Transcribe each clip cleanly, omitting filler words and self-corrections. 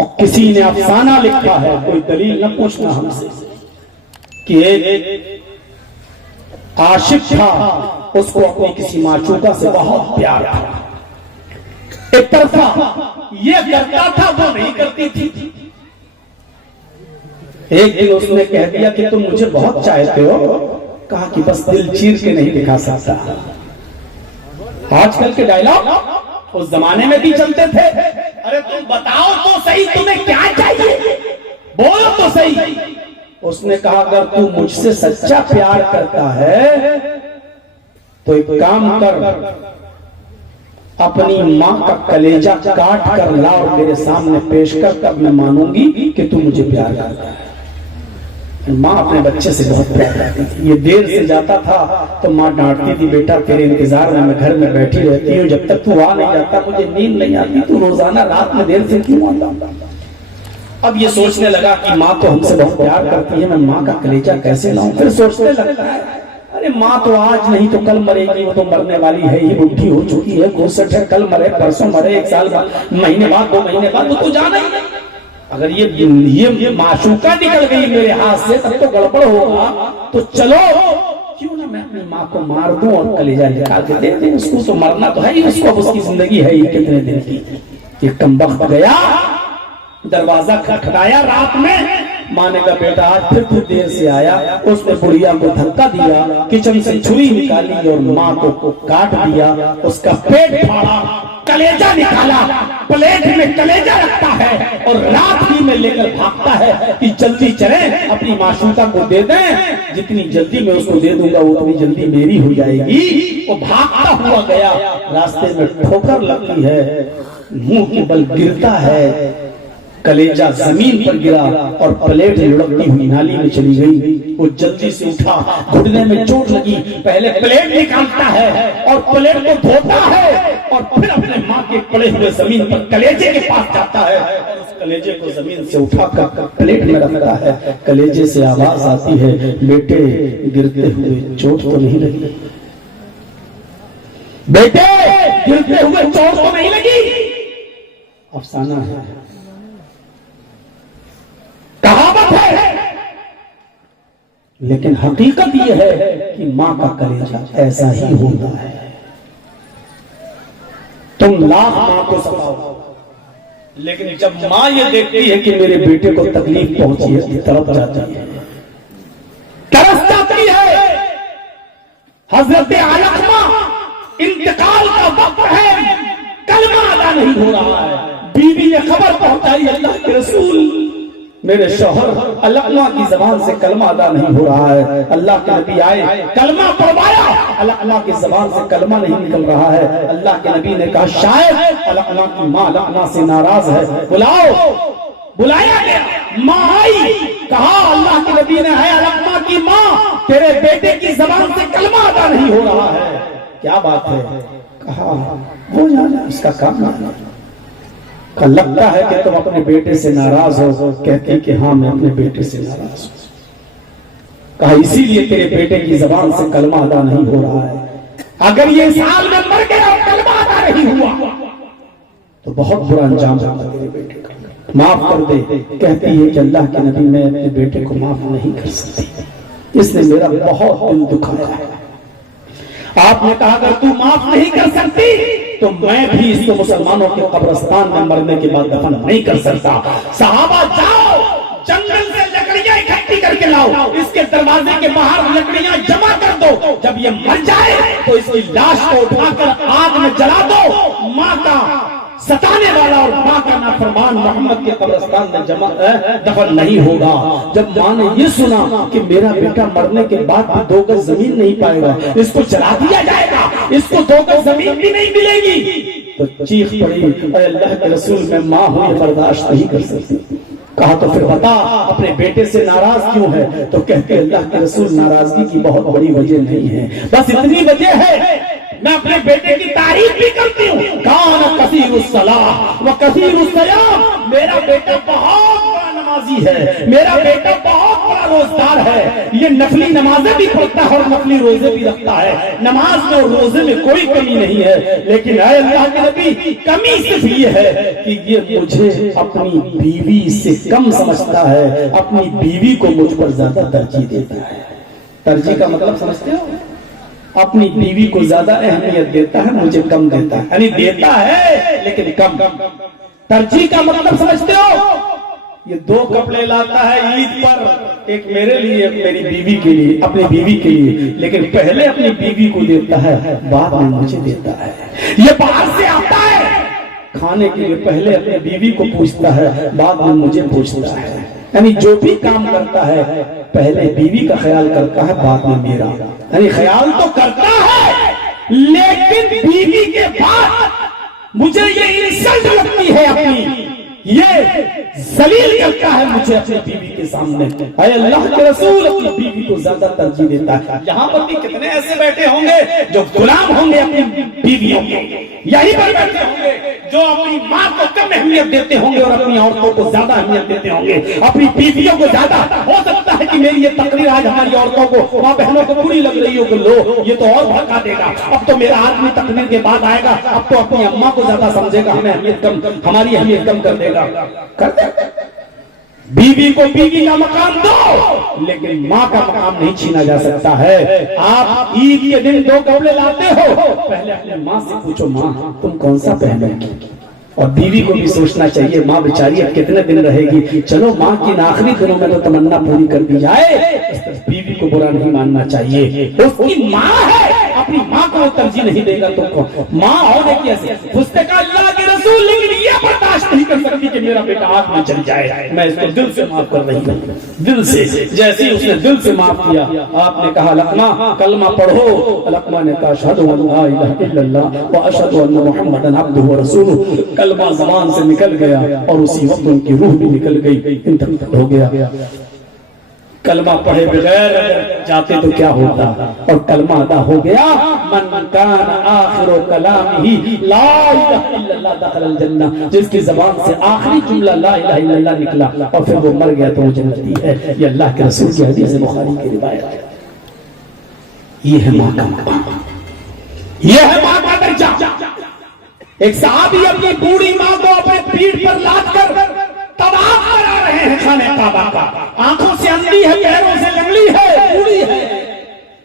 और किसी ने अफसाना लिखा है, कोई दलील न पूछना हमसे, कि एक आशिक था, उसको अपनी किसी माशूका से बहुत प्यार था। एक तरफा ये करता था, वो नहीं करती थी। एक दिन उसने कह दिया कि तुम मुझे बहुत चाहते हो। कहा कि बस दिल चीर के नहीं दिखा सकता। आजकल के डायलॉग उस जमाने में भी चलते थे। अरे तुम बताओ तो सही, तुम्हें क्या चाहिए, बोलो तो सही। उसने कहा अगर तू मुझसे सच्चा प्यार करता है तो एक काम कर, अपनी माँ का कलेजा काट कर ला और मेरे सामने पेश कर, तब मैं मानूंगी कि तू मुझे प्यार करता है। माँ अपने बच्चे से बहुत प्यार करती थी। ये देर से जाता था तो माँ डांटती थी, बेटा तेरे इंतजार में मैं घर में बैठी रहती हूँ, जब तक तू आ नहीं जाता मुझे नींद नहीं आती, तू रोजाना रात में देर से क्यों आता। अब ये सोचने लगा कि माँ तो हमसे बहुत प्यार करती है, मैं माँ का कलेजा कैसे लाऊं। फिर सोचने लगता है अरे माँ तो आज नहीं तो कल मरेगी, वो तो मरने वाली है, ये बुढ़ी हो चुकी है, 62 है, कल मरे परसों मरे, 1 साल बाद, महीने बाद, 2 महीने बाद, वो तो जाना ही है। अगर ये माशूका निकल गई मेरे हाथ से तब तो गड़बड़ होगा। तो चलो क्यों ना मैं अपनी माँ को मार दूं और कलेजा निकाल के दे दूं, उसको तो मरना तो है ही, उसको अब उसकी जिंदगी है ही कितने दिन की। ये कमबख्त गया, दरवाजा खटखटाया रात में। माँ ने कहा बेटा आज फिर तू देर से आया। उसने बुढ़िया को धक्का दिया, किचन से छुरी निकाली और माँ को काट दिया, उसका पेट फाड़ा, कलेजा निकाला, प्लेट में कलेजा रखता है और रात ही में लेकर भागता है कि जल्दी चले अपनी माशूका को दे दें, जितनी जल्दी मैं उसको दे दूंगा उतनी जल्दी मेरी हो जाएगी। वो भागता हुआ गया, रास्ते में ठोकर लगती है, मुंह के बल गिरता है, कलेजा जमीन पर गिरा और प्लेट लुढ़कती हुई नाली में चली गई। वो जल्दी से उठा, घुटने में चोट लगी, पहले प्लेट निकालता है और प्लेट को धोता है और फिर अपने माँ के पड़े हुए जमीन पर कलेजे के पास जाता है और उस कलेजे को जमीन से उठाकर प्लेट में रखता है। कलेजे से आवाज आती है, बेटे गिरते हुए चोट तो नहीं लगी, बेटे गिरते हुए चोट तो नहीं लगी। अफसाना है, कहावत है, लेकिन हकीकत यह है कि मां का कलेजा ऐसा ही होता है। तुम लाख मां को सताओ, लेकिन जब मां ये देखती है कि मेरे बेटे को तकलीफ पहुंची है, तड़प जाती है, तरस जाती है। हजरत अलकमा इंतकाल का वक्त है, कलमा अदा नहीं हो रहा है। बीवी ने खबर पहुंचाई, अल्लाह के रसूल मेरे शौहर अलकमा की जबान से कलमा अदा नहीं हो रहा है। अल्लाह के नबी आए, कलमा पढ़वाया, अलकमा की जबान से कलमा नहीं निकल रहा है। अल्लाह के नबी ने कहा शायद अलकमा की माँ अलकमा से नाराज है, बुलाओ। बुलाया गया, माँ आई, कहा अल्लाह के नबी ने है अलकमा की माँ, तेरे बेटे की जबान से कलमा अदा नहीं हो रहा है। क्या बात है? कहा वो जाना, इसका काम नहीं। लगता है कि तुम अपने बेटे से नाराज हो। कहती कि हाँ मैं अपने बेटे से नाराज हूं। कहा इसीलिए तेरे बेटे की जबान से कलमा अदा नहीं हो रहा है। अगर ये साल में मर गया और कलमा अदा नहीं हुआ तो बहुत बुरा अंजाम होगा तेरे बेटे का, माफ कर दे। कहती है कि अल्लाह के नबी मैं अपने बेटे को माफ नहीं कर सकती, इसने मेरा बहुत दिल दुखाया है। आपने कहा अगर तू माफ नहीं कर सकती तो मैं भी इसको मुसलमानों के कब्रिस्तान में मरने के बाद दफन नहीं कर सकता। सहाबा जाओ जंगल से लकड़ियां इकट्ठी करके लाओ, इसके दरवाजे के बाहर लकड़ियां जमा कर दो, जब ये मर जाए तो इसकी लाश को उठाकर आग में जला दो। माँ का सताने वाला और माँ का नाफरमान मोहम्मद के कब्रिस्तान में जमा दफन नहीं होगा। जब माँ ने ये सुना कि मेरा बेटा मरने के बाद भी 2 गज जमीन नहीं पाएगा, इसको जला दिया जाएगा, इसको 2 गज जमीन भी नहीं मिलेगी, तो चीख पड़ी अल्लाह के रसूल मैं माँ हूं, ये बर्दाश्त नहीं कर सकती। कहा तो फिर बता अपने बेटे से नाराज क्यों है? तो कहते अल्लाह के रसूल नाराजगी की बहुत बड़ी वजह नहीं है, बस इतनी वजह है मैं अपने बेटे की तारीफ भी करती हूँ। कान कसीरुस सलाह व कसीरुस सयाम, मेरा बेटा बहुत बड़ा नमाजी है, मेरा बेटा बहुत बड़ा रोजगार है, ये नफली नमाजें भी पढ़ता है और नफली रोजे भी रखता है, नमाज में और रोजे में कोई कमी नहीं है। लेकिन ऐ अल्लाह के नबी, कमी सिर्फ ये है कि ये मुझे अपनी बीवी से कम समझता है, अपनी बीवी को मुझ पर ज्यादा तरजीह देता है। तरजीह का मतलब समझते हो? अपनी बीवी को ज्यादा अहमियत देता है, मुझे कम देता है, यानी देता है लेकिन कम। तरजीह का मतलब समझते हो? ये 2 कपड़े लाता है ईद पर, एक मेरे लिए एक मेरी बीवी के लिए, अपनी बीवी के लिए, लेकिन पहले अपनी बीवी को देता है, बाद में मुझे देता है। ये बाहर से आता है खाने के लिए, पहले अपनी बीवी को पूछता है, बाद में मुझे पूछता है। यानी जो भी काम करता है पहले बीवी का ख्याल करता है, बाद में मेरा। यानी ख्याल तो करता है लेकिन बीवी के बाद मुझे ये इंसल्ट लगती है अपनी, ये जलील करता है मुझे अपनी बीवी के सामने। अल्लाह के रसूल अपनी बीवी को ज्यादा तरजीह देता है। यहाँ पर भी कितने ऐसे बैठे होंगे जो गुलाम होंगे अपनी बीवियों के, यही पर बैठे होंगे जो अपनी माँ को कम अहमियत देते होंगे और अपनी औरतों को ज्यादा अहमियत देते होंगे, अपनी बीवियों को ज्यादा। हो सकता है कि मेरी ये तकरीर आज हमारी औरतों को, माँ बहनों को बुरी लग रही हो कि लो ये तो और भड़का देगा, अब तो मेरा आदमी तकरीर के बाद आएगा, अब तो अपनी अम्मा को ज्यादा समझेगा, हमें अहमियत कम, हमारी अहमियत कम कर देगा। करते बीवी को बीवी का मकाम दो, लेकिन माँ का मकाम नहीं छीना जा सकता है। आप ईद के दिन 2 कपड़े लाते हो, पहले अपने माँ से पूछो, माँ तुम कौन सा पहनोगी? और बीवी को भी सोचना चाहिए, माँ बेचारी अब कितने दिन रहेगी, चलो माँ की आखिरी दिनों में तो तमन्ना पूरी कर दी जाए। बीवी को बुरा नहीं मानना चाहिए, उसकी माँ है, अपनी माँ को तरजीह नहीं देगा तो माँ होने की ऐसे उसने कहा अल्लाह के रसूल, लेकिन ये बर्दाश्त नहीं कर सकती कि मेरा बेटा आग में जल जाए, मैं इसको दिल से माफ कर रही हूँ, दिल से। जैसे ही उसने दिल से माफ किया, आपने कहा लकमा कलमा पढ़ो। लकमा ने कहा अशहदु अल्ला इलाहा इल्लल्लाह व अशहदु अन्ना मुहम्मदन अब्दुहु व रसूलुहु। कलमा ज़बान से निकल गया और उसी वक्त उनकी रूह भी निकल गई, इंतकाल हो गया। कलमा पढ़े बगैर जाते तो क्या होता, और कलमा अदा हो गया। मन कान आखिरो कलामिही ला इलाहा इल्लल्लाह दखलल जन्नह, जिसकी ज़बान से आखिरी जुमला ला इलाहा इल्लल्लाह निकला और फिर वो मर गया तो वो जन्नती है। ये अल्लाह के रसूल की हदीस बुखारी की रिवायत है। ये है माँ का मकाम, ये है माँ का दर्जा। एक सहाबी अपनी बूढ़ी माँ को अपने पीठ पर लाद कर तवाफ करा रहे हैं खाने काबा का, आंखों से अंधी है, पैरों से लंगड़ी है, बूढ़ी है,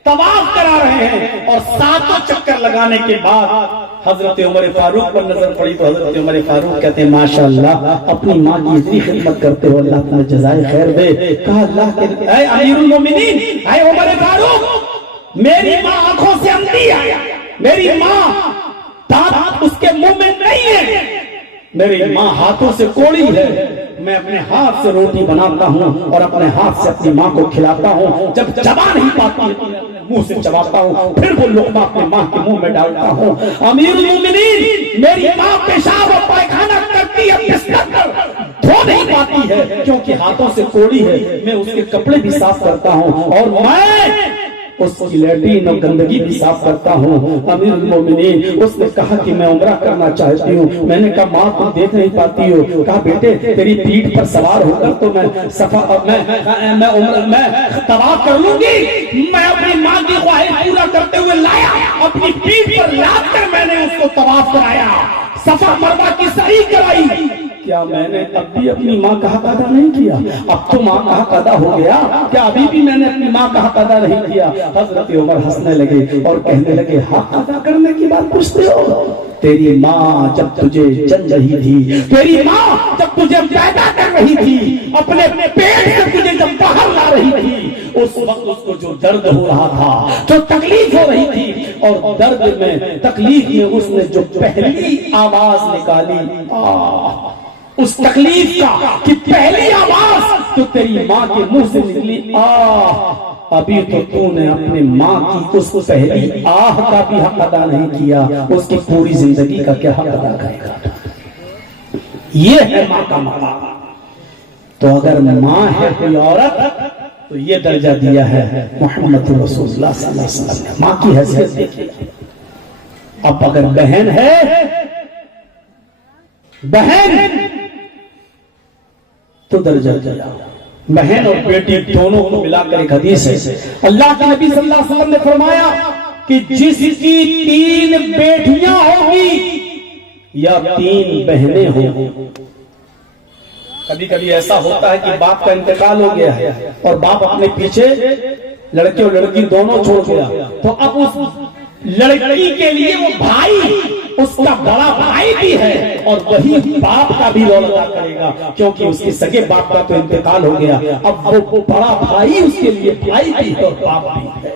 तवाफ करा रहे हैं। और 7 चक्कर लगाने के बाद हजरत उमर फारूक पर नजर पड़ी तो हजरत उमर फारूक कहते हैं माशाअल्लाह, अपनी माँ की इतनी खिदमत करते हो, अल्लाह तुम्हें जज़ाए खैर दे। कहा अल्लाह के अमीरुल मोमिनीन, ऐ उमर फारूक, मेरी माँ आंखों से अंधी है, मेरी माँ दांत उसके मुंह में नहीं है, मेरी माँ हाथों से कोड़ी है, मैं अपने हाथ से रोटी बनाता हूँ और अपने हाथ से अपनी माँ को खिलाता हूँ, जब चबा नहीं पाती मुंह से चबाता हूँ, फिर वो लुक़मा अपनी माँ के मुंह में डालता हूँ। अमीरुल मोमिनीन, मेरी माँ पेशाब और पायखाना करती है, बिस्तर पर धो नहीं पाती है क्योंकि हाथों से कोड़ी है, मैं उसके कपड़े भी साफ करता हूँ और मैं उसकी लैट्रिन और गंदगी भी साफ करता हूँ। अमीरुल मोमिनीन, उसने कहा कि मैं उम्रा करना चाहती हूँ। मैंने कहा माँ तुम देख नहीं पाती हो। कहा बेटे तेरी पीठ पर सवार होकर तो मैं तवाफ कर लूंगी। मैं अपनी माँ की ख्वाहिश पूरा करते हुए लाया, अपनी पीठ पर लाद कर मैंने उसको तवाफ कराया, सफा मरवा की सही कराई। क्या मैंने अब भी अपनी माँ का हक अदा नहीं किया? अब तो माँ का हक अदा हो गया, क्या अभी भी मैंने अपनी माँ का हक अदा नहीं किया? हजरत उमर हंसने लगे और कहने लगे हक अदा करने की बात पूछते हो? तेरी माँ जब तुझे जन रही थी, तेरी माँ जब तुझे पैदा कर रही थी, अपने पेट से तुझे जब बाहर ला रही थी, उस वक्त उसको जो दर्द हो रहा था, जो तकलीफ हो रही थी, और दर्द में तकलीफ में उसने जो पहली आवाज निकाली, उस तकलीफ का कि पहली आवाज तो तेरी माँ के मुंह से निकली, अभी तो तूने अपने माँ की उस पहली आह का भी हक अदा नहीं किया, उसकी पूरी जिंदगी का क्या हक अदा करेगा? ये है माँ का मकाम। तो अगर माँ है कोई औरत तो ये दर्जा दिया है मोहम्मद रसूलुल्लाह सल्लल्लाहु अलैहि वसल्लम ने, माँ की हैसियत देखिए। अब अगर बहन है, बहन तो दर्जा दिया, बहन और बेटी दोनों को मिलाकर एक हदीस है। अल्लाह के नबी सल्लल्लाहु अलैहि वसल्लम ने फरमाया कि जिसकी 3 बेटियां होंगी या 3 बहनें होंगी। कभी कभी ऐसा होता है कि बाप का इंतकाल हो गया है और बाप अपने पीछे लड़के और लड़की दोनों छोड़ गया, तो अब उस लड़की के लिए वो भाई, उसका बड़ा भाई भी है और वही बाप का भी रोल अदा करेगा, क्योंकि उसके सगे बाप का तो इंतकाल हो गया। अब वो बड़ा भाई उसके लिए भाई भी है और बाप भी है।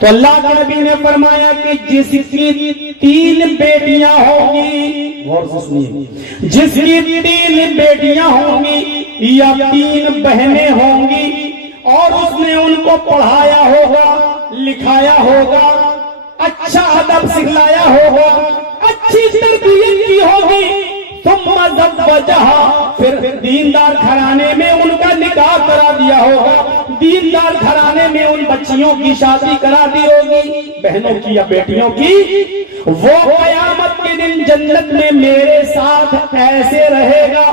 तो अल्लाह के नबी ने फरमाया कि जिसकी 3 बेटियां होंगी, गौर से सुनिए, जिसकी 3 बेटियां होंगी या 3 बहनें होंगी और उसने उनको पढ़ाया होगा, लिखाया होगा, अच्छा अदब सिखलाया होगा, अच्छी तरबियत की होगी, फिर दीनदार घराने में उनका निकाह करा दिया होगा, दीनदार घराने में उन बच्चियों की शादी करा दी होगी, बहनों की या बेटियों की, वो कयामत के दिन जन्नत में मेरे साथ ऐसे रहेगा।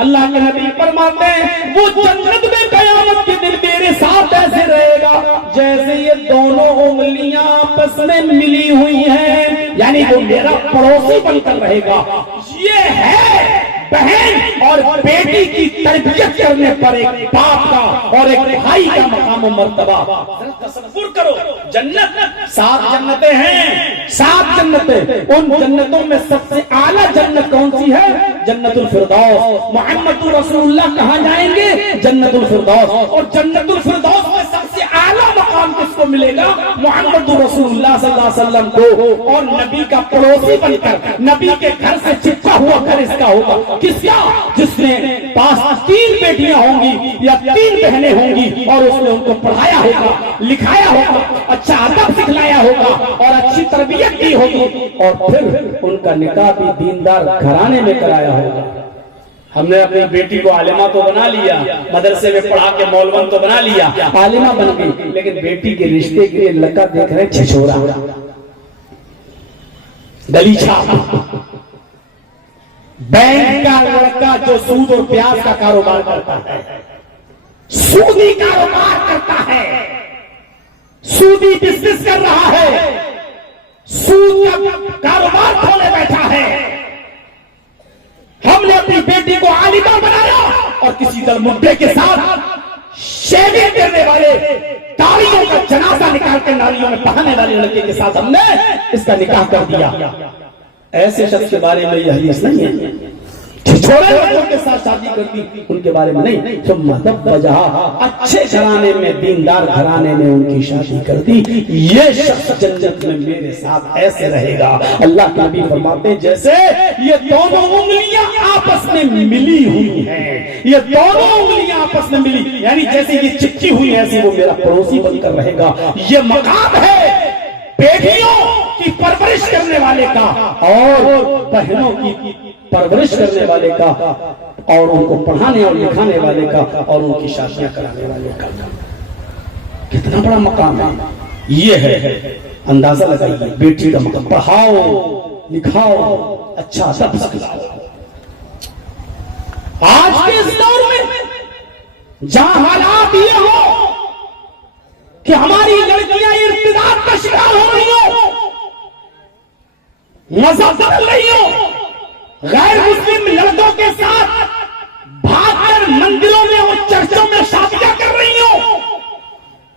अल्लाह के नबी फरमाते हैं वो जन्नत में कयामत के दिन मेरे साथ ऐसे रहेगा जैसे ये दोनों उंगलियां आपस में मिली हुई हैं, यानी वो मेरा पड़ोसी बनकर रहेगा। ये है बहन और बेटी की तरबियत करने पर एक बाप का और एक भाई का मकाम मर्तबा। तसव्वुर करो, जन्नत 7 जन्नतें हैं, 7 जन्नतें। उन जन्नतों में सबसे आला जन्नत कौन सी है? जन्नतुल फिरदौस। मोहम्मदुर रसूलुल्लाह कहाँ जाएंगे? जन्नतुल फिरदौस। और जन्नतुल फिरदौस में सबसे आला मकाम किसको मिलेगा? मोहम्मदुर रसूलुल्लाह सल्लल्लाहु अलैहि वसल्लम को। और नबी का पड़ोसी बनकर, नबी के घर से चिपका हुआ घर इसका होगा। किसका? जिसने पास 3 बेटियां होंगी या 3 बहनें होंगी और उसने उनको पढ़ाया होगा, लिखाया होगा, अच्छा अदब सिखलाया होगा और अच्छी तरबियत दी होगी और फिर उनका निकाह भी दीनदार घराने में कराया होगा। हमने अपनी बेटी को आलिमा तो बना लिया, मदरसे में पढ़ा के मौलवन तो बना लिया, आलिमा बन गई, लेकिन बेटी के रिश्ते के लिए लड़का देख रहे छिछोरा, गलीचा, बैंक का लड़का जो सूद और प्याज का कारोबार करता है, सूदी कारोबार करता है, सूदी बिजनेस कर रहा है, सूद का कारोबार खोले बैठा है। हमने अपनी बेटी को आलिमा बनाया और किसी दलमुद्दे के साथ शेविंग करने वाले, तालियों का जनाजा निकाल कर नालियों में बहाने वाले लड़के के साथ हमने इसका निकाह कर दिया। ऐसे शख्स के बारे में यह हदीस नहीं है। छोटे लोगों के साथ शादी करती उनके बारे में नहीं, तो मतलब वजह अच्छे घराने में, दीनदार घराने में उनकी शादी कर दी। ये शख्स जन्नत में मेरे साथ ऐसे रहेगा। अल्लाह के नबी फरमाते हैं जैसे ये दोनों उंगलियां आपस में मिली हुई हैं, ये दोनों उंगलियां आपस में मिली, यानी जैसे ये चिपकी हुई है ऐसी वो मेरा पड़ोसी बनकर रहेगा। ये मकाम है बेटियों की परवरिश करने वाले का और बहनों की परवरिश करने वाले का और उनको पढ़ाने और लिखाने वाले का और उनकी शादियां कराने वाले का। कितना बड़ा मकाम है ये है। अंदाजा लगाइए बेटी का मकाम। पढ़ाओ, लिखाओ, अच्छा सब सिखाओ। आज के इस दौर में जहां हालात ये हो कि हमारी लड़कियां इर्तिदाद का शिकार हो रही हो, मजा बदल रही हो, गैर मुस्लिम लड़कों के साथ भागकर मंदिरों में और चर्चों में शादियां कर रही हो,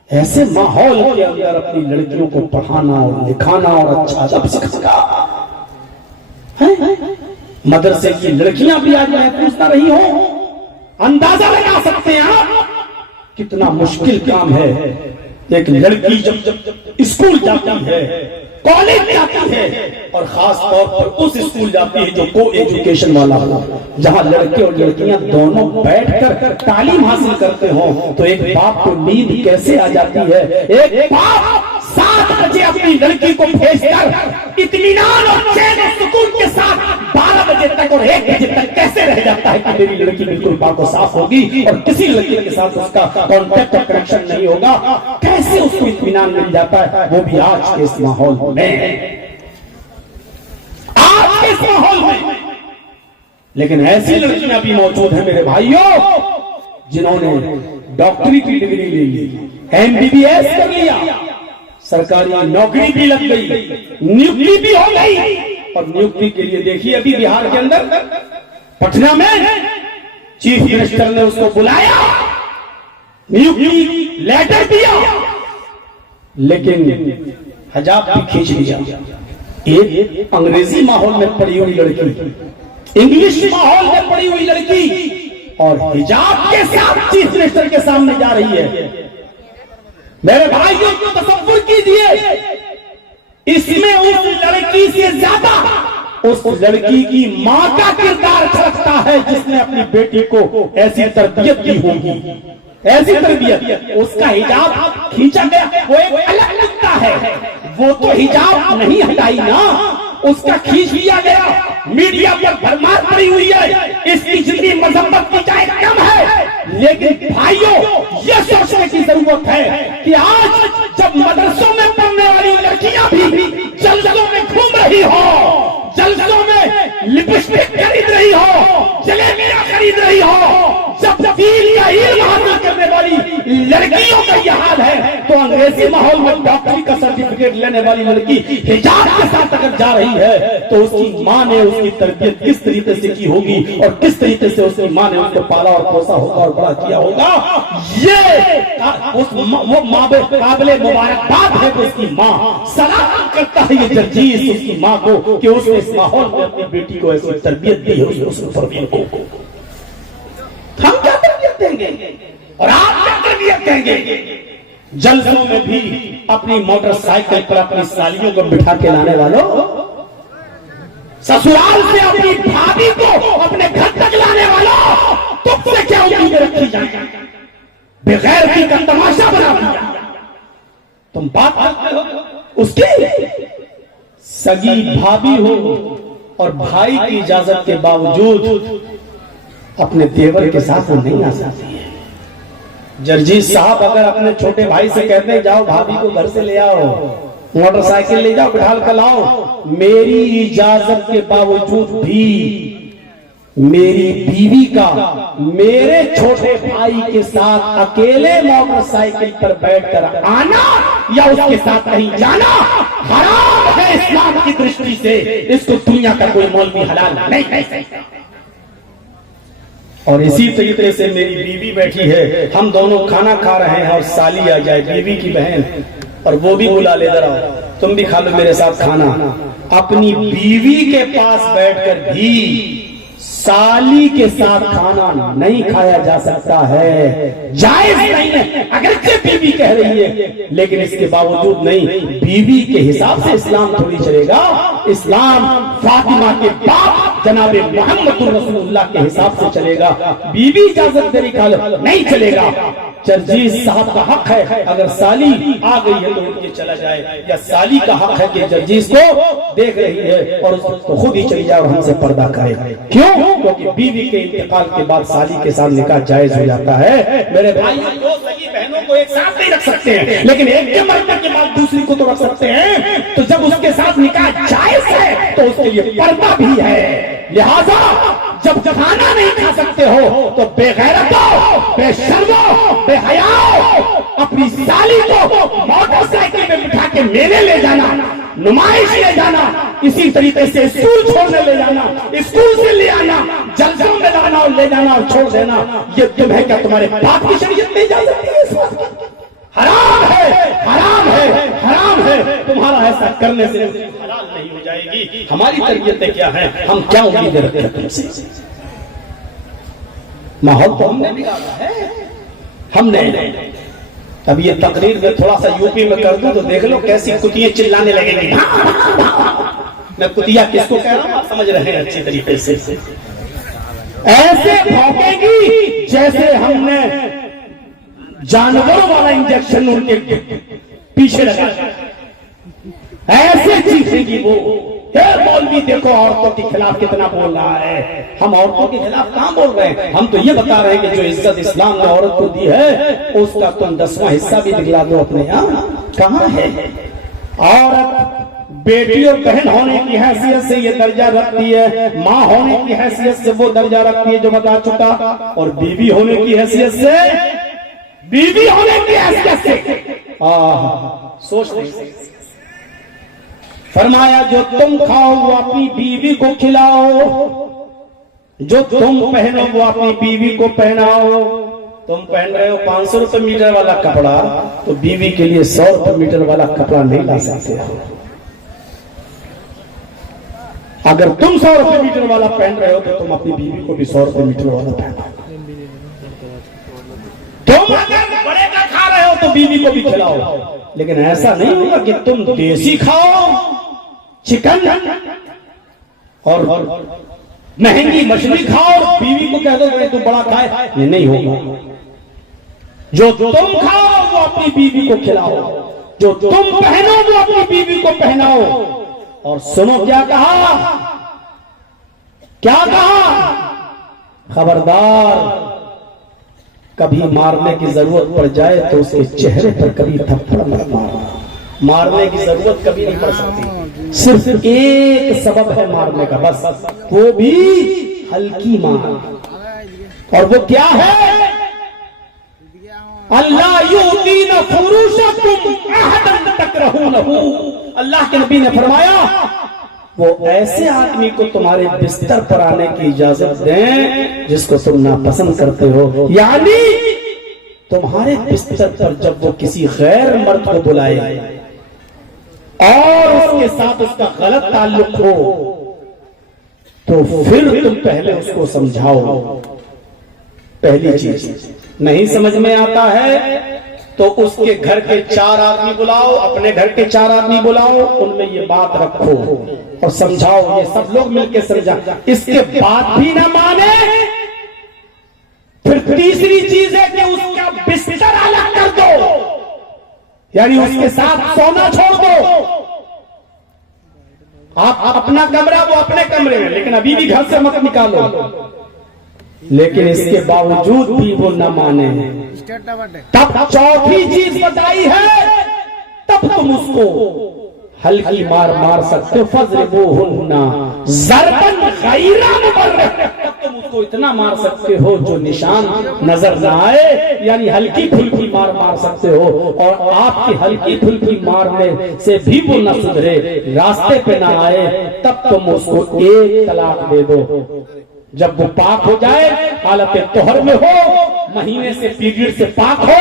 ऐसे माहौल के अंदर अपनी लड़कियों को पढ़ाना और लिखाना और अच्छा अदब सिखाना, मदरसे की लड़कियां भी आज महफूज ना रही हो। अंदाजा लगा सकते हैं आप कितना मुश्किल काम है। एक लड़की जब स्कूल जाती है, कॉलेज जाती है और खास तौर पर उस स्कूल जाती है जो को एजुकेशन वाला हो, जहां लड़के और लड़कियां दोनों बैठकर तालीम हासिल करते हो, तो एक बाप को नींद कैसे आ जाती है। एक बाप 7 बजे अपनी लड़की को भेजकर इत्मीनान और चैन और सुकून के साथ 12 बजे तक और 1 बजे तक कैसे रह जाता है कि मेरी लड़की बिल्कुल पाक और साफ होगी और किसी लड़के के साथ उसका कॉन्टेक्ट और कनेक्शन नहीं होगा, कैसे उसको इत्मीनान मिल जाता है, वो भी आज के इस माहौल में, आज के इस माहौल में। लेकिन ऐसी लड़कियां भी मौजूद हैं मेरे भाइयों जिन्होंने डॉक्टरी की डिग्री ले ली, MBBS कर लिया, सरकारी नौकरी भी लग गई, नियुक्ति भी हो गई। और नियुक्ति के लिए देखिए अभी बिहार के अंदर पटना में चीफ मिनिस्टर ने उसको बुलाया, नियुक्ति लेटर दिया, लेकिन हिजाब भी खींच लिया। एक अंग्रेजी माहौल में पड़ी हुई लड़की, इंग्लिश माहौल में पड़ी हुई लड़की और हिजाब के साथ चीफ मिनिस्टर के सामने जा रही है। मेरे भाइयों को तसव्वुर कीजिए, इसमें उस लड़की से ज्यादा उस लड़की की मां का किरदार झलकता है, जिसने अपनी बेटी को ऐसी तरबियत दी होगी, ऐसी तरबियत। उसका हिजाब खींचा गया, वो एक अलग मुद्दा है, वो तो हिजाब नहीं हटाई ना, उसका खींच लिया गया। मीडिया पर भरमार पड़ी हुई है, इसकी जितनी मजम्मत की जाए कम है। लेकिन भाइयों, ये सोचने की जरूरत है कि आज जब मदरसों में पढ़ने वाली लड़कियां भी जलसों में घूम रही हो, जलसों में लिपस्टिक खरीद रही हो, जलेबियां खरीद रही हो, जब दीन का इल्म हासिल करने वाली लड़कियों का यह हाल है, तो अंग्रेजी माहौल में डॉक्टरी का सर्टिफिकेट लेने वाली लड़की हिजाब के साथ अगर जा रही है, तो उसकी मां ने उसकी तरबियत किस तरीके से की होगी और किस तरीके से उसकी मां ने उसको पाला और पोसा होगा और बड़ा किया होगा। ये वो माँ काबिले मुबारकबाद है कि उसकी मां सलाम करता है ये जर्जीस उसकी मां को कि उसने इस माहौल में अपनी बेटी को ऐसी तरबियत दी है। हम क्या तरबियत देंगे और आप क्या तरबियत देंगे? जलसों में भी अपनी मोटरसाइकिल पर अपनी सालियों को बिठा के लाने वालों, ससुराल से अपनी भाभी को अपने घर तक लाने वालों, तुमसे क्या उम्मीदें रखी जाए? बेगैरती का तमाशा बना दिया। तुम बात करते हो उसकी सगी भाभी हो और भाई की इजाजत के बावजूद अपने देवर के साथ वो नहीं आ सकती है। जर्जीस साहब अगर अपने छोटे भाई से कहते हैं जाओ भाभी को घर से ले आओ, मोटरसाइकिल ले जाओ, बिठा कर लाओ, मेरी इजाजत के बावजूद भी मेरी बीवी का मेरे छोटे भाई के साथ अकेले मोटरसाइकिल पर बैठकर आना या उसके साथ कहीं जाना हराम है इस्लाम की दृष्टि से। इसको दुनिया का कोई मौलवी हलाल नहीं कह सकता। और इसी तरीके से मेरी बीवी बैठी है, हम दोनों खाना खा रहे हैं और साली आ जाए, बीवी की बहन, और वो भी बुला ले, जरा तुम भी खा लो मेरे साथ खाना। अपनी बीवी के पास बैठकर भी साली के साथ खाना नहीं खाया जा सकता है, जायज नहीं है। अगर बीवी कह रही है, लेकिन इसके बावजूद नहीं, बीवी के हिसाब से इस्लाम थोड़ी चलेगा। इस्लाम फातिमा के बाप जनाबे मोहम्मद रसूलुल्लाह के हिसाब से चलेगा। बीवी इजाजत दे खा लो, नहीं चलेगा। जर्जीस साहब का हक है अगर साली आ गई है तो उठ के चला जाए, या साली का हक है कि जर्जीस को देख रही है और उसको खुद ही चली जाए और हमसे पर्दा करे। क्यों? क्योंकि बीवी के इंतकाल के बाद साली के साथ निकाह जायज हो जाता है। मेरे भाइयों, दो सगी बहनों को एक साथ नहीं रख सकते हैं, लेकिन एक के मरने के बाद दूसरी को तो रख सकते हैं। तो जब उसके साथ निकाह जायज है तो उसके लिए पर्दा भी है। लिहाजा जब खाना नहीं खा सकते हो तो बेगैरतो, बेशर्मो, बेहयाओ अपनी साली को मोटरसाइकिल में बिठा के मेले ले जाना, नुमाइश ले जाना, इसी तरीके से स्कूल छोड़ने ले जाना, स्कूल से ले आना, जलसों में लाना और ले जाना और छोड़ देना, ये तुम्हें क्या तुम्हारे बाप की शरीयत नहीं जा सकती है? इस बात हराम है, हराम है, हराम है। तुम्हारा ऐसा करने से हलाल नहीं हो जाएगी। हमारी तरबियतें क्या है, हम क्या उम्मीदें रखते हैं तुमसे? माहौल तो हमने बिगाड़ा है, हमने। अब ये तकरीर में थोड़ा सा यूपी में कर दूं तो देख लो कैसी कुतियां चिल्लाने लगेंगी। मैं कुतिया किसको कह रहा हूं आप समझ रहे हैं अच्छी तरीके से। ऐसे भौंकेगी जैसे हमने जानवरों वाला इंजेक्शन उनके पीछे लगा, ऐसे चीखेगी वो। मौलवी देखो औरतों के खिलाफ कितना बोल रहा है। हम औरतों के खिलाफ कहां बोल रहे हैं? हम तो ये बता रहे हैं कि जो इज्जत इस्लाम ने औरत को दी है उसका तुम 10वां हिस्सा भी दिखला दो अपने यहाँ। कहां है औरत? बेटी और बहन होने की हैसियत से ये दर्जा रखती है, माँ होने की हैसियत से वो दर्जा रखती है जो बता चुका, और बीवी होने की हैसियत से, बीवी होने की हैसियत से सोच नहीं। फरमाया जो तुम खाओ वो अपनी बीवी को खिलाओ, जो तुम पहनो वो अपनी बीवी को पहनाओ। तुम पहन रहे हो 500 रुपए मीटर वाला कपड़ा, तो बीवी के लिए 100 रुपए मीटर वाला कपड़ा नहीं ला सकते हो। अगर तुम 100 रुपए मीटर वाला पहन रहे हो तो तुम अपनी बीवी को भी 100 रुपए मीटर वाला पहनाओ। तुम अगर बड़े का खा रहे हो तो बीवी को भी खिलाओ, लेकिन ऐसा नहीं होगा कि तुम देसी खाओ, चिकन और महंगी मछली खाओ और बीवी को कह दो तू बड़ा खाए, ये नहीं होगा। जो तुम खाओ वो अपनी बीवी को खिलाओ, जो तुम पहनो वो अपनी बीवी को पहनाओ। और सुनो क्या कहा, क्या कहा, खबरदार कभी मारने की जरूरत पड़ जाए तो उसके चेहरे पर कभी थप्पड़ मत मारना। मारने की जरूरत कभी नहीं पड़ सकती, सिर्फ एक सबब है मारने का, बस वो भी हल्की मार। और वो क्या है, अल्लाह युतीना फुरूशकुम अहदन तकरहूनहु। अल्लाह के नबी ने फरमाया वो ऐसे आदमी को तुम्हारे बिस्तर पर आने की इजाजत दें जिसको तुम नापसंद करते हो। यानी तुम्हारे बिस्तर पर जब वो किसी गैर मर्द को बुलाए और उसके साथ उसका गलत ताल्लुक हो तो फिर तुम पहले उसको समझाओ। पहली चीज, नहीं समझ में आता है तो उसके घर के 4 आदमी बुलाओ, अपने घर के 4 आदमी बुलाओ, उनमें ये बात रखो और समझाओ, ये सब लोग मिलकर समझा। इसके बाद भी ना माने, फिर तीसरी चीज है कि उसका बिस्तर अलग कर दो, यानी उसके साथ सोना छोड़ दो। आप अपना कमरा वो अपने कमरे में, लेकिन अभी भी घर से मत निकालो। लेकिन इसके बावजूद भी वो न माने, तब चौथी चीज बताई है, तब तुम उसको हल्की मार मार सकते हो। फज़रिबूहुन्ना ज़रबन गैरा मुबर्रह, तब तुम उसको इतना मार सकते हो जो निशान नजर ना आए, यानी हल्की फुल्की मार मार सकते हो। और आपकी हल्की फुल्की मारने से भी वो न सुधरे, रास्ते पे ना आए, तब तुम उसको एक तलाक दे दो। जब वो पाक हो जाए, हालत तोहर में हो, महीने से पीरियड से पाक हो,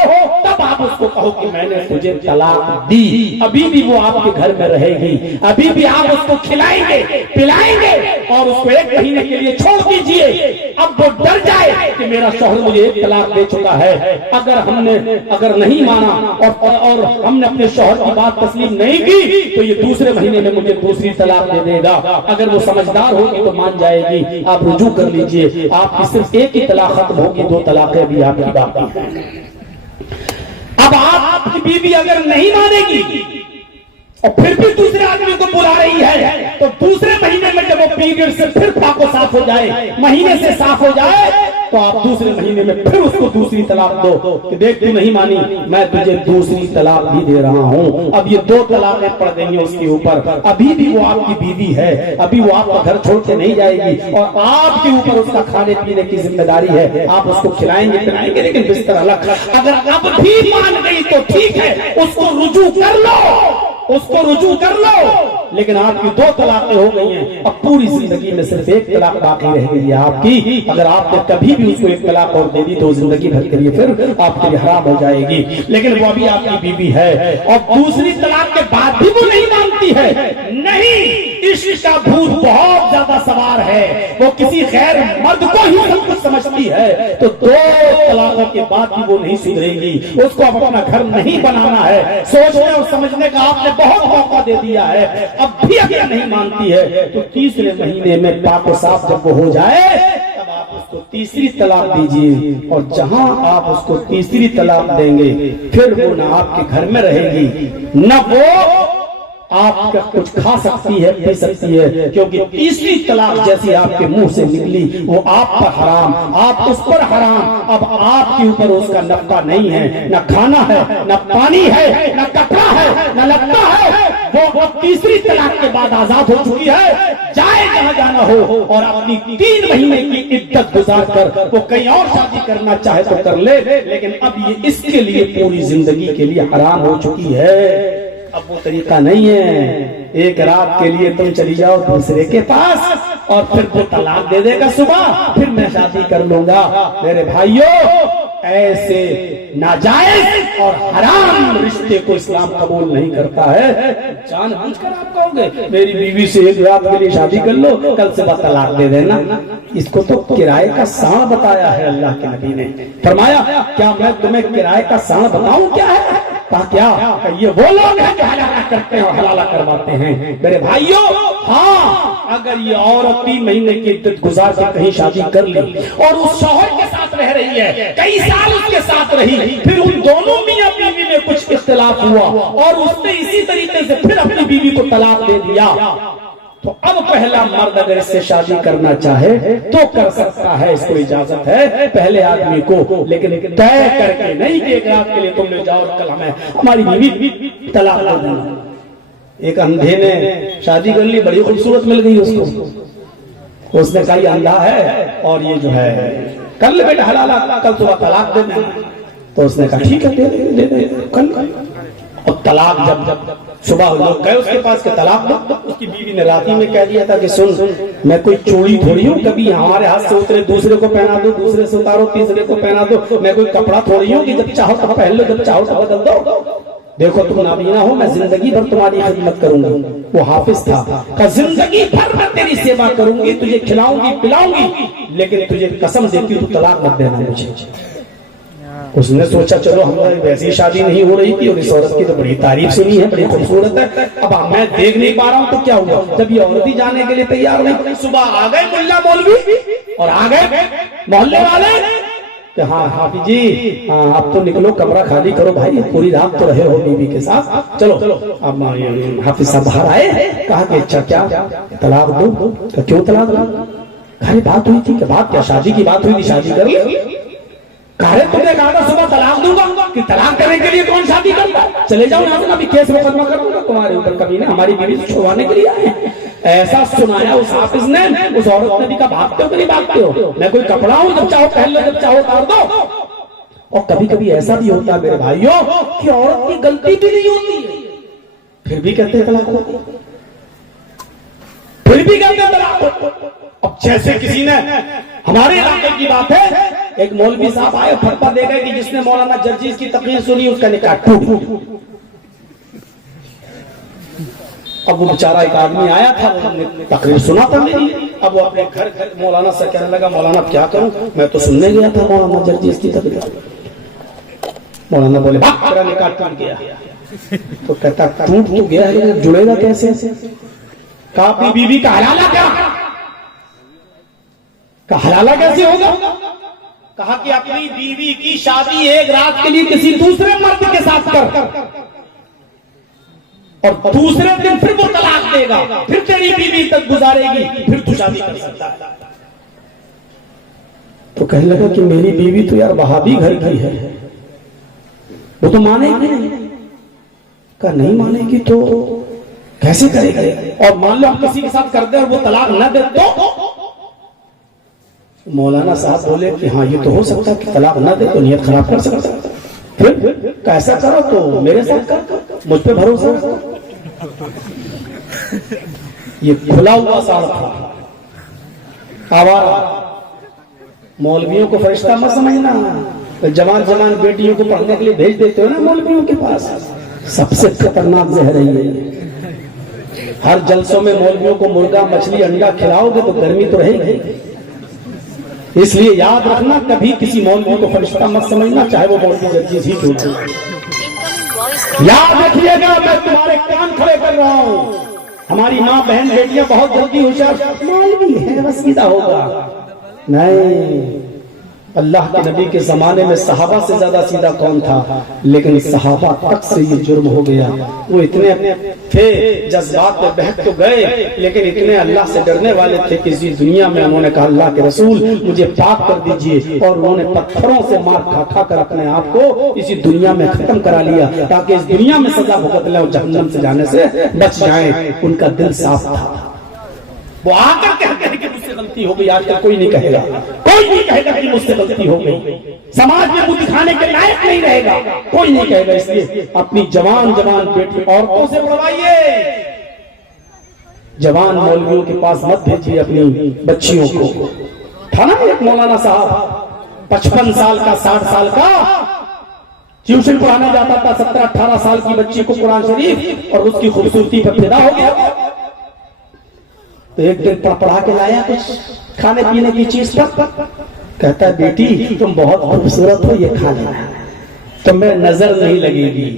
तब आप उसको कहो कि मैंने तुझे तलाक दी। अभी भी वो आपके घर में रहेगी, अभी भी आप उसको खिलाएंगे पिलाएंगे और उसको 1 महीने के लिए छोड़ दीजिए। अब वो डर जाए कि मेरा शौहर मुझे 1 तलाक दे चुका है। अगर नहीं माना और हमने अपने शौहर की बात तस्लीम नहीं की तो ये दूसरे महीने में मुझे दूसरी तलाक दे देगा। अगर वो समझदार होगी तो मान जाएगी, आप रुजू कर लीजिए, आपकी सिर्फ 1 ही तलाक खत्म होगी, 2 तलाकें भी आपकी बाकी हैं। अब आपकी बीवी अगर नहीं मानेगी और फिर भी दूसरे आदमी को बुला रही है तो दूसरे महीने में जब वो पीरियड से फिर पाको साफ हो जाए, महीने से साफ हो जाए, तो आप दूसरे महीने में फिर उसको दूसरी तलाक दो कि देख तू नहीं मानी, मैं तुझे दूसरी तलाक भी दे रहा हूँ। अब ये 2 तलाकें पड़ गई उसके ऊपर। अभी भी वो आपकी बीवी है, अभी वो आपका घर छोड़ के नहीं जाएगी और आपके ऊपर उसका खाने पीने की जिम्मेदारी है। आप उसको खिलाएंगे पिलाएंगे, लेकिन बिस्तर अलग। अगर अब भी मान गई तो ठीक है, उसको रुजू कर लो, उसको रुजू कर लो। लेकिन आपकी 2 तलाकें हो गई हैं, अब पूरी जिंदगी में सिर्फ 1 तलाक बाकी रह गई है आपकी। अगर आपने कभी भी उसको 1 तलाक और दे दी तो जिंदगी भर के लिए फिर आपके लिए हराम हो जाएगी। लेकिन वो अभी आपकी बीवी है और दूसरी तलाक के बाद भी वो नहीं मानती है। नहीं, इश्क का भूत बहुत ज्यादा सवार है, वो किसी गैर मर्द को ही सब कुछ समझती है। तो 2 तलाकों के बाद भी वो नहीं सुधरेगी। उसको अब अपना घर नहीं बनाना है, सोचने और समझने का आपने बहुत मौका दे दिया है। अब भी अगर नहीं मानती है तो तीसरे महीने में पाक साफ जब वो हो जाए तब आप उसको तीसरी तलाक दीजिए। और जहां आप उसको तीसरी तलाक देंगे फिर वो ना आपके घर में रहेगी, न वो आपका कुछ खा सकती है पी सकती है, क्योंकि तीसरी तलाक जैसी आपके मुंह से निकली वो आप पर हराम, आप उस पर हराम। अब आपके ऊपर उसका नफका नहीं है, न खाना है, न पानी है, न कपड़ा है, न लगता है। वो अब तीसरी तलाक के बाद आजाद हो चुकी है, जाए जहां जाना हो, और अपनी 3 महीने की इद्दत गुजार कर वो कहीं और शादी करना चाहे तो कर ले, लेकिन अब ये इसके लिए पूरी जिंदगी के लिए हराम हो चुकी है। अब वो तरीका नहीं है, एक रात के लिए तुम चली जाओ दूसरे के पास और फिर वो तलाक दे देगा सुबह, फिर मैं शादी कर लूंगा। मेरे भाइयों, ऐसे नाजायज और हराम रिश्ते को इस्लाम कबूल नहीं करता है। जानबूझकर आप कहोगे मेरी बीवी से एक रात के लिए शादी कर लो, कल से बाद तलाक दे देना, इसको तो किराए का साण बताया है अल्लाह के नबी ने। फरमाया क्या मैं तुम्हें किराए का साण बताऊं क्या है? कहा क्या? ये वो लोग हैं जो हलाला करते हैं और हलाला करवाते हैं। मेरे भाइयों, हाँ, अगर ये औरत 3 महीने की इद्दत गुजार के कहीं शादी कर ली और उस शौहर के साथ रह रही है, कई साल उसके साथ रही, फिर उन दोनों मियां बीवी में कुछ इख्तिलाफ हुआ और उसने इसी तरीके से फिर अपनी बीवी को तलाक दे दिया, तो अब पहला मर्द अगर इससे शादी करना चाहे तो कर सकता है, इसको इजाजत है पहले आदमी को, लेकिन तय करके नहीं कि एक रात के लिए तुम ले जाओ और कल हमें हमारी बीवी तलाक दे देना। एक अंधे ने शादी कर ली, बड़ी खूबसूरत मिल गई उसको, उसने कहा ये अंधा है और ये जो है कर ले बेटा हलाला, कल सुबह तलाक दे देना। तो उसने कहा ठीक है दे दे कल। और तलाक जब सुबह लोग गए उसके पास के तलाक दो, उसकी बीवी ने राती में कह दिया था कि सुन, मैं कोई चोरी थोड़ी हूँ, कभी हमारे हाथ से उतरे दूसरे को पहना दो, दूसरे से उतारो तीसरे को पहना दो, मैं कोई कपड़ा थोड़ी हूँ कि जब चाहो तब पहन लो, जब चाहो तब बदल दो। देखो तुम नाबीना हो, मैं जिंदगी भर तुम्हारी खिदमत करूंगा। वो हाफिज था, जिंदगी भर मैं तेरी सेवा करूंगी, तुझे खिलाऊंगी पिलाऊंगी, लेकिन तुझे कसम देती हूँ तलाक मत देना मुझे। उसने सोचा चलो हमारी वैसी शादी नहीं हो रही थी और इस औरत की तो बड़ी तारीफ सुनी है, बड़ी खूबसूरत है, अब मैं देख नहीं पा रहा हूँ तो क्या हुआ। जब ये औरत ही जाने के लिए तैयार नहीं, सुबह आ गए मुल्ला मौलवी और आ गए मोहल्ले वाले कि हाँ हाफिज जी, हाँ अब तो निकलो, कमरा खाली करो भाई, पूरी रात तो रहे हो बीवी के साथ, चलो। अब हाफिज साहब बाहर आए, कहा कि अच्छा क्या तलाक दो? तो क्यों तलाक दो? अरे बात हुई थी कि बात क्या, शादी की बात हुई थी, शादी कर ले। कहा तुमने कहा था सुबह तलाक दूंगा, कि तलाक करने के लिए कौन शादी करता? चले जाओ यहाँ से, अभी केस मुकदमा करूंगा तुम्हारे ऊपर, कभी ना हमारी बीवी से छुड़वाने के लिए आए। ऐसा सुनाया उस हाफिज ने। उस औरत ने भी कहा भागते हो कि नहीं भागते हो, मैं कोई कपड़ा हूं, जब चाहो पहन लो, जब चाहो उतार दो। और कभी कभी ऐसा भी होता है मेरे भाइयों कि औरत की गलती भी नहीं होती, फिर भी कहते हैं तलाक हो, फिर भी कहते हैं तलाक हो। अब जैसे किसी ने, हमारे इलाके की बात है, एक मौलवी साहब आए, फतवा दे गए कि जिसने मौलाना जर्जीस की तकरीर सुनी उसका निकाह टूट। अब वो बेचारा एक आदमी आया था, तकरीर सुना था मेरी, अब वो अपने घर मौलाना से कहने लगा मौलाना क्या करूं, मैं तो सुनने गया था मौलाना जर्जीस की तकरीर। मौलाना बोले तेरा निकाह टूट गया। तो कहता टूट तो गया है, जुड़ेगा कैसे? कहा अपनी बीवी का हलाला क्या? का हलाला कैसे होगा? कहा कि अपनी बीवी की शादी एक रात के लिए किसी दूसरे मर्द के साथ कर और दूसरे दिन फिर वो तलाक देगा, फिर तेरी बीवी तक गुजारेगी, फिर तू शादी कर सकता है। तो कहने लगा कि मेरी बीवी तो यार वहाबी घर की है, वो तो मानेगी नहीं। कहा नहीं मानेगी तो कैसे करेगी? और मान लो आप किसी के साथ कर दे और वो तलाक न दे तो? मौलाना साहब बोले कि हाँ ये तो हो सकता है कि तलाक न दे तो नियत खराब कर सकता है, फिर कैसा करो तो मेरे साथ कर, मुझ पे भरोसा रखो। ये खुला हुआ साड़ था, आवारा। मौलवियों को फरिश्ता मत समझना, तो जवान जवान बेटियों को पढ़ने के लिए भेज देते हो ना मौलवियों के पास, सबसे खतरनाक जहर है। हर जलसों में मौलवियों को मुर्गा मछली अंडा खिलाओगे तो गर्मी तो रहेगी। इसलिए याद रखना, कभी किसी मौलवी को फरिश्ता मत समझना, चाहे वो मौलवी जर्जीस ही क्यों हो। याद रखिएगा, मैं तुम्हारे कान खड़े कर रहा हूँ। हमारी माँ बहन बेटियां बहुत जल्दी होशियार, मौलवी है बस सीधा होगा, नहीं, अल्लाह के नबी के जमाने में सहाबा से ज्यादा सीधा कौन था, लेकिन सहाबा तक से ये जुर्म हो गया। वो इतने थे, जज्बात में बह तो गए, लेकिन इतने अल्लाह से डरने वाले थे कि इसी दुनिया में उन्होंने कहा अल्लाह के रसूल मुझे पाक कर दीजिए, और उन्होंने पत्थरों से मार खा खा कर अपने आप को इसी दुनिया में खत्म करा लिया ताकि इस दुनिया में सजा भुगत ले और जहन्नम से जाने से बच जाए। उनका दिल साफ था। वो आकर कहते हैं कि मुझसे गलती हो गई। आजकल कोई नहीं कहेगा, कोई नहीं कहेगा कि मुझसे गलती हो गई। समाज में मुंह दिखाने के लायक नहीं रहेगा, कोई नहीं कहेगा। इसलिए अपनी जवान जवान बेटी औरतों से पढ़वाइए, जवान मौलवियों के पास मत भेजिए अपनी बच्चियों को। था ना एक मौलाना साहब 55 साल का 60 साल का ट्यूशन पढ़ाना जाता था 17-18 साल की बच्ची को कुरान शरीफ, और उसकी खूबसूरती पर फिदा हो गया। तो एक दिन पढ़ा के लाया कुछ खाने पीने की चीज पर, कहता है बेटी तुम बहुत खूबसूरत हो, ये खा लेना, तुम्हें नजर नहीं लगेगी।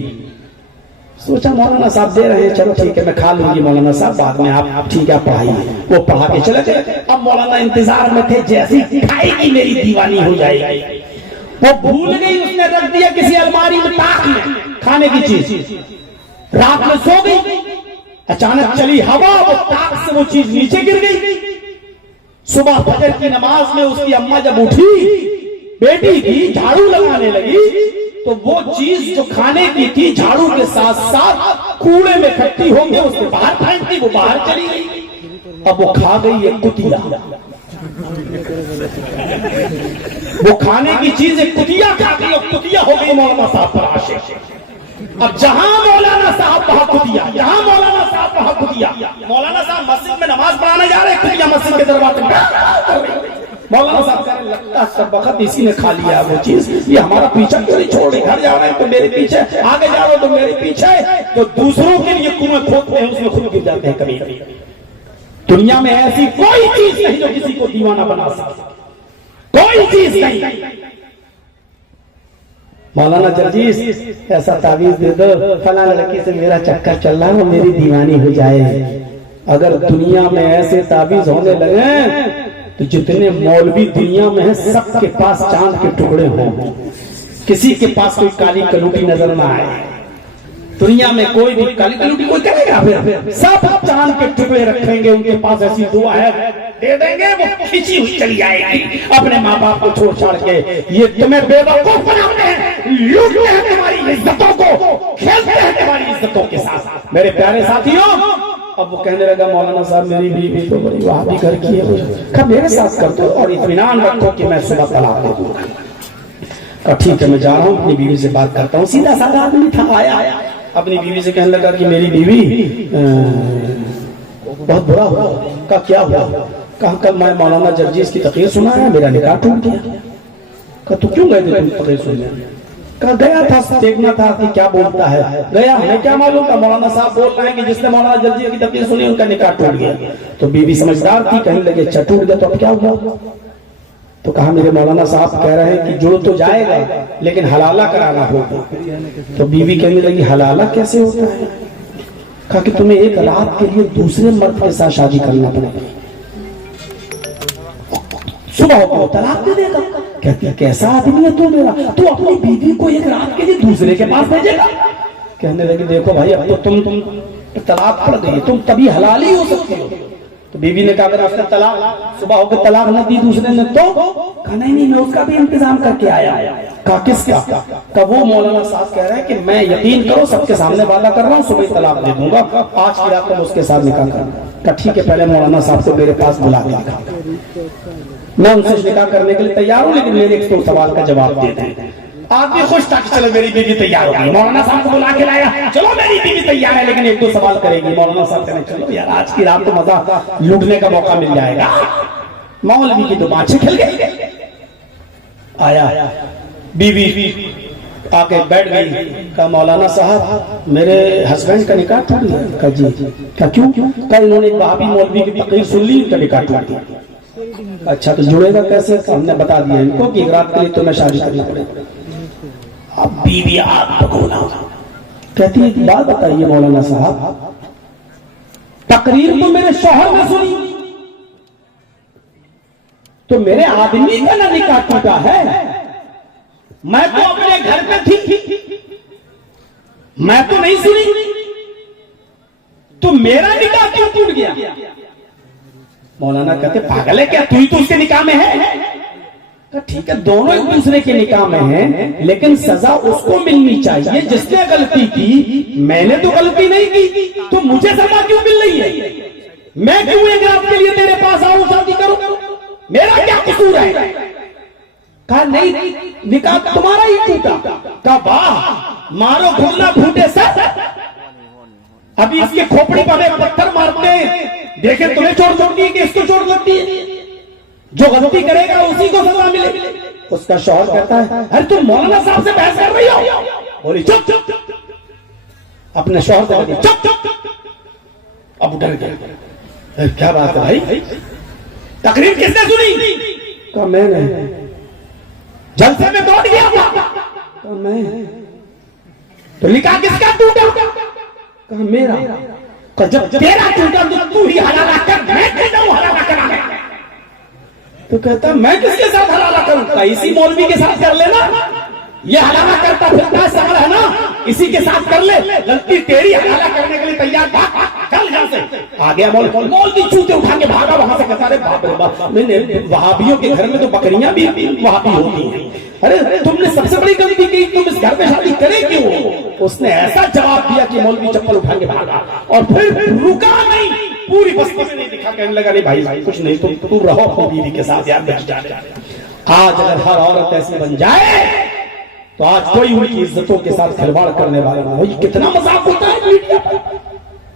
सोचा मौलाना साहब दे रहे हैं, चलो ठीक है मैं खा लूंगी मौलाना साहब, बाद में आप ठीक है पढ़ाइए। वो पढ़ा के चले गए। अब मौलाना इंतजार में थे, जैसी खाएगी मेरी दीवानी हो जाएगी। वो भूल गई, उसने रख दिया किसी अलमारी में ताक में खाने की चीज। रात में सो गई, अचानक चली हवा, वो ताक से वो चीज नीचे गिर गई। सुबह फजर की नमाज में उसकी अम्मा जब उठी, बेटी की झाड़ू लगाने लगी, तो वो चीज जो खाने की थी झाड़ू के साथ साथ कूड़े में इकट्ठी होंगे, उसके बाहर फेंकती, वो बाहर चली गई। अब वो खा गई एक कुतिया। वो खाने की चीज एक कुतिया खा गई, और कुतिया हो गई मौलाना साहब पर आशिक। अब जहां मौलाना साहब वहां कुतिया, जहां मौलाना साहब वहां कुतिया। मौलाना साहब मस्जिद में नमाज पढ़ाने जा रहे, कुतिया मस्जिद के दरवाजे पे। मौलाना साहब कह रहे लगता है सब वक्त इसी ने खा लिया वो चीज, ये हमारा पीछा क्यों नहीं छोड़ रहे, घर जा रहे हैं तो मेरे पीछे, आगे जा रहे हो तो मेरे पीछे। तो दूसरों के लिए कुएं खोदते हैं, उसमें खुद गिर जाते हैं कभी कभी। दुनिया में ऐसी कोई चीज नहीं जो किसी को दीवाना बना सके, कोई चीज नहीं। मौलाना जर्जीस ऐसा तावीज दे दो, फला लड़की से मेरा चक्कर चल रहा है, वो मेरी दीवानी हो जाए। अगर दुनिया में ऐसे तावीज होने लगे तो जितने मौलवी दुनिया में हैं सबके पास चांद के टुकड़े हों, किसी के पास कोई काली कलूटी नजर ना आए। दुनिया में कोई भी काली कलूटी कोई करेगा, फिर सब चांद के टुकड़े रखेंगे, उनके पास ऐसी दुआ है दे देंगे, वो खींची हुई चली आएगी अपने माँ बाप को छोड़ छाड़ के। ये तुम्हें बेवकूफ बनाते हैं, लूटते हैं तुम्हारी इज्जतों को, खेलते हैं तुम्हारी इज्जतों के साथ। मेरे प्यारे साथियों, अब वो कहने लगा मौलाना साहब मेरी बीवी तो बड़ी वहाबी घर की है, मेरे साथ कर दो और इत्मीनान रखो कि मैं सुबह तलाक दे दूंगा। ठीक है मैं जा रहा हूँ, अपनी बीवी से बात करता हूँ। सीधा साधा आदमी था, आया अपनी बीवी से कहने लगा कि मेरी बीवी बहुत बुरा हुआ। कहा क्या हुआ? कहा कल मैं मौलाना जर्जीस की तकरीर सुना है, मेरा निकाह टूट गया। कहा तू क्यों गए थे तकरीर सुनने? कहा गया था, देखना था कि क्या बोलता है, गया, हमें क्या मालूम था मौलाना साहब बोल रहे हैं कि जिसने मौलाना जर्जीस की तकरीर सुनी उनका निकाह टूट गया। तो बीवी समझदार थी, कहने लगे अच्छा टूट गया तो अब क्या हुआ? तो कहा मेरे मौलाना साहब कह रहे हैं कि जुड़ तो जाएगा लेकिन हलाला कराना होगा। तो बीवी कहने लगी हलाला कैसे होता है? कहा कि तुम्हें एक रात के लिए दूसरे मर्द के साथ शादी करना पड़ेगा, सुबह को तलाक दे देगा। कहती है कैसा आदमी है तू मेरा, तू अपनी बीवी को एक रात के लिए दूसरे के पास भेजेगा? कहने लगी देखो भाई अब तो तुम तलाक पड़ गई, तुम तभी हलाली हो सकती हो। तो बीवी ने कहा अगर उसने तलाक सुबह होकर तलाक न दी दूसरे ने तो? कहा नहीं मैं उसका भी इंतजाम करके आया। कहा किसका? कहा वो मौलाना साहब कह रहे हैं कि मैं यकीन करो सबके सामने वादा कर रहा हूँ सुबह तलाक दे दूंगा, आज की रात में उसके साथ निकाह करना। कहा ठीक है पहले मौलाना साहब को मेरे पास बुला के दिखा, मैं उनसे निकाह करने के लिए तैयार हूँ, लेकिन मेरे एक सवाल का जवाब दे दें। आदमी खुश था कि चलो मेरी बीवी तैयार हो गई, मौलाना साहब को बुला के लाया, चलो मेरी बीवी तैयार है लेकिन एक दो सवाल करेगी। मौलाना साहब कहने चलो यार आज की रात तो मजा लूटने का मौका मिल जाएगा। मौलवी की तो बातें खिल गई। आया बीवी आके बैठ गई। कहा मौलाना साहब मेरे हस्बैंड का निकाह टूट गया। कहा जी। कहा क्यों? कहा इन्होंने एक वहाबी मौलवी की तकरीर सुन ली, इनका निकाह टूट गया। अच्छा तो जुड़ेगा कैसे? हमने बता दिया इनको कि एक रात के लिए तुम्हें शादी करनी पड़ेगी। अब बीवी आग भगोना कहती है एक बात बताइए मौलाना साहब, तकरीर तो मेरे शौहर ने सुनी, तो मेरे आदमी का ना निकाह टूटा है। मैं तो अपने घर में थी, मैं तो नहीं सुनी, तो मेरा निकाह क्यों टूट गया? मौलाना कहते पागल है क्या, तू ही तो उसके निकाह में है। तो ठीक है, दोनों एक दूसरे के निकाह में हैं, लेकिन सजा उसको मिलनी चाहिए जिसने गलती की। मैंने तो गलती नहीं की, तो मुझे सजा क्यों मिल रही है? मैं क्यों एक रात के लिए तेरे पास आऊं, शादी करूं? मेरा क्या कसूर है? कहा नहीं, निकाह तुम्हारा ही टूटा। कहा वाह, मारो घुलना फूटे सर। अभी इसके खोपड़ी पर पत्थर मारते हैं, देखे तुम्हें चोट लगती है कि इसको चोट लगती है? जो गलती करेगा उसी को सजा मिले। उसका शौहर कहता है अरे तुम मौलाना साहब से बहस कर रही हो। बोली चुप चुप, अपने शौहर से बोली चुप चुप। अब उठर गया, क्या बात है भाई, तकरीर किसने सुनी? कहा मैंने। जलसे में दौड़ गया था? कहा मैं। तो निकाह किसका टूटा? कहा मेरा। कहा जब तेरा टूटा तो तू ही हलाला कर, मैं क्यों जाऊं हलाला कराने? तो कहता मैं किसके साथ हलाला करूं? इसी मौलवी के साथ कर लेना, ये हलाला करता फिरता समझ है ना, इसी के साथ कर ले। गलती तेरी, हलाला करने के लिए तैयार, चल यहां से। आ गया मौलवी जूते उठा के भागा वहां से। कहता अरे बाप रे बाप, वहाबियों के घर में तो बकरियां भी वहाबी होती हैं। अरे तुमने सबसे बड़ी गलती की, तुम इस घर में शादी करे क्यों? उसने ऐसा जवाब दिया कि मौलवी चप्पल उठा के भागा और फिर रुका नहीं, पूरी बस्ती में नहीं दिखा। कहने लगा नहीं भाई कुछ नहीं, तुम रहो अपनी बीवी के साथ यार। आज अगर हर औरत ऐसी बन जाए तो आज कोई उनकी इज्जतों के साथ खिलवाड़ करने वाला ना हो। कितना मजाक होता है मीडिया पर,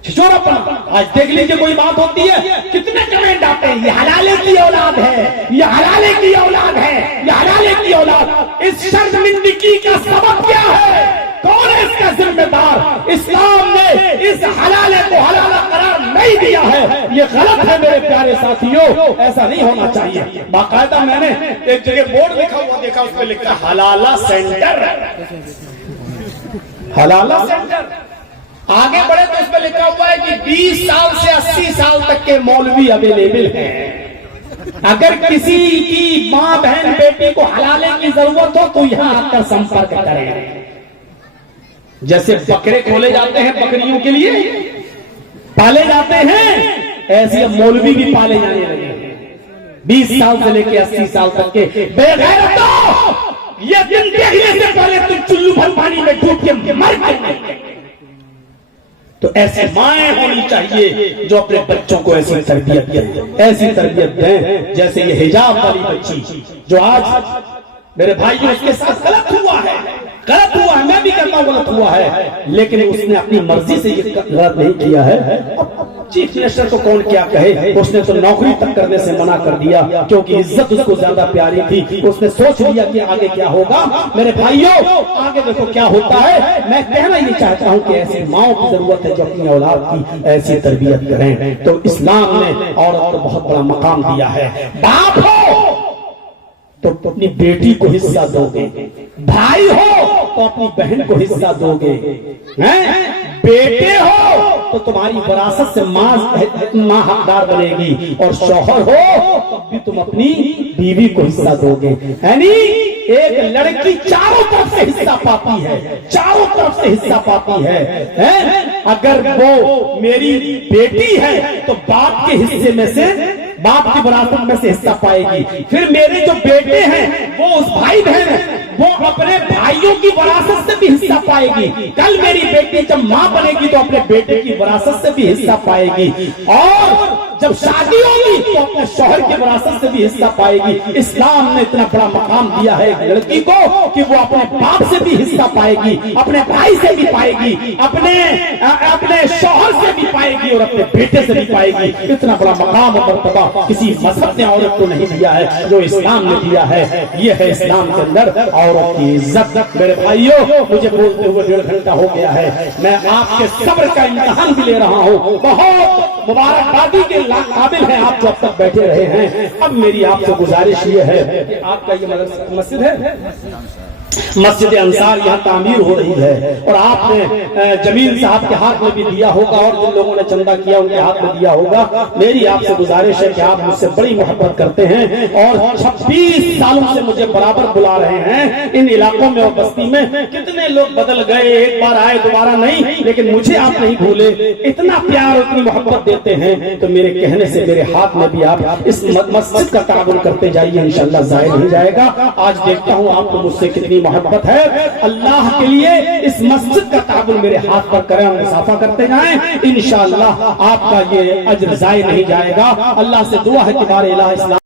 छिछोरापन। आज देख लीजिए कोई बात होती है, कितने कमेंट आते हैं, ये हलाले की औलाद है, ये हलाले की औलाद है, ये हलाले की औलाद। इस शर्मिंदगी का सबब क्या है? कौन है इसका जिम्मेदार? इस्लाम ने इस हलाले को हलाला करार नहीं दिया है, ये गलत है मेरे प्यारे साथियों, ऐसा नहीं होना चाहिए। बाकायदा मैंने एक जगह बोर्ड लिखा हुआ देखा, उस पर लिखा हलाला सेंटर, हलाला सेंटर। आगे बढ़े तो उस पर लिखा हुआ है कि 20 साल से 80 साल तक के मौलवी अवेलेबल हैं। अगर किसी की मां बहन बेटी को हलाले की जरूरत हो तो यहां आकर संपर्क करें। जैसे बकरे खोले जाते हैं बकरियों के लिए, पाले जाते हैं, ऐसे मौलवी भी पाले जाने लगे। 20 साल से लेकर 80 साल तक के बेगैरतों, ये दिन देखने से पहले तुम चुल्लू भर पानी में डूब के मर गए। तो ऐसी माएं होनी चाहिए जो अपने बच्चों को ऐसी तरबियत दें, ऐसी तरबियत दें जैसे ये हिजाब वाली बच्ची जो आज मेरे भाई उसके साथ गलत हुआ है, गलत हुआ है, मैं भी कहता हूं गलत हुआ है, लेकिन उसने अपनी मर्जी से ये गलत नहीं किया है। चीफ मिनिस्टर को कौन क्या कहे, उसने तो नौकरी तक करने से मना कर दिया क्योंकि इज्जत उसको ज्यादा प्यारी थी। उसने सोच लिया कि आगे क्या होगा। मेरे भाइयों आगे देखो क्या होता है। मैं कहना ये चाहता हूं कि ऐसी माओं की जरूरत है जो अपनी औलाद की ऐसी तरबियत करें। तो इस्लाम ने औरत को बहुत बड़ा मकाम दिया है। बाप हो तो अपनी बेटी को हिस्सा दोगे, भाई हो तो अपनी बहन को हिस्सा दोगे, हैं? बेटे हो तो तुम्हारी विरासत से मां हकदार बनेगी, और शौहर हो तो भी तुम अपनी बीवी को हिस्सा दोगे। यानी एक लड़की चारों तरफ से हिस्सा पाती है, चारों तरफ से हिस्सा पाती है, हैं? अगर वो मेरी बेटी है तो बाप के हिस्से में से, बाप की विरासत में से हिस्सा पाएगी। फिर मेरे जो बेटे हैं वो उस भाई बहन है, वो अपने भाइयों की विरासत से भी हिस्सा पाएगी। कल मेरी बेटी जब मां बनेगी तो अपने बेटे की विरासत से भी हिस्सा पाएगी, और जब शादी होगी तो अपने शौहर की विरासत से भी हिस्सा पाएगी। इस्लाम ने इतना बड़ा मकाम दिया है एक लड़की को कि वो अपने बाप से भी हिस्सा पाएगी, अपने भाई से भी पाएगी, अपने शौहर से भी पाएगी और अपने बेटे से भी पाएगी। इतना बड़ा मकाम और मर्तबा किसी मजहब ने औरत को नहीं दिया है जो इस्लाम ने दिया है। ये है इस्लाम के अंदर औरत की इज्जत। मेरे भाइयों मुझे बोलते हुए 1.5 घंटा हो गया है, मैं आपके सब्र का इम्तिहान भी ले रहा हूँ। बहुत मुबारकबादी के काबिल हैं आप जो अब तक बैठे रहे हैं। अब मेरी आपसे गुजारिश ये है कि आपका ये मस्जिद है, मस्जिद अंसार यहाँ तामीर हो रही है और आपने जमीन साहब के हाथ में भी दिया होगा और जिन लोगों ने चंदा किया उनके हाथ में दिया होगा। मेरी आपसे गुजारिश है कि आप मुझसे बड़ी मोहब्बत करते हैं और 26 सालों से मुझे बराबर बुला रहे हैं। इन इलाकों में और बस्ती में कितने लोग बदल गए, एक बार आए दोबारा नहीं, लेकिन मुझे आप नहीं भूले। इतना प्यार इतनी मोहब्बत देते हैं तो मेरे कहने से मेरे हाथ में भी आप इस मस्जिद का ताबुन करते जाइए, इंशाअल्लाह ज़ाया नहीं जाएगा। आज देखता हूँ आपको मुझसे कितनी मोहब्बत है। अल्लाह के लिए इस मस्जिद का ताबुन मेरे हाथ पर करें, मुसाफा करते जाएं, इंशाअल्लाह आपका ये अज्र ज़ाया नहीं जाएगा। अल्लाह से दुआ है कि बारे इलाह इस्लाम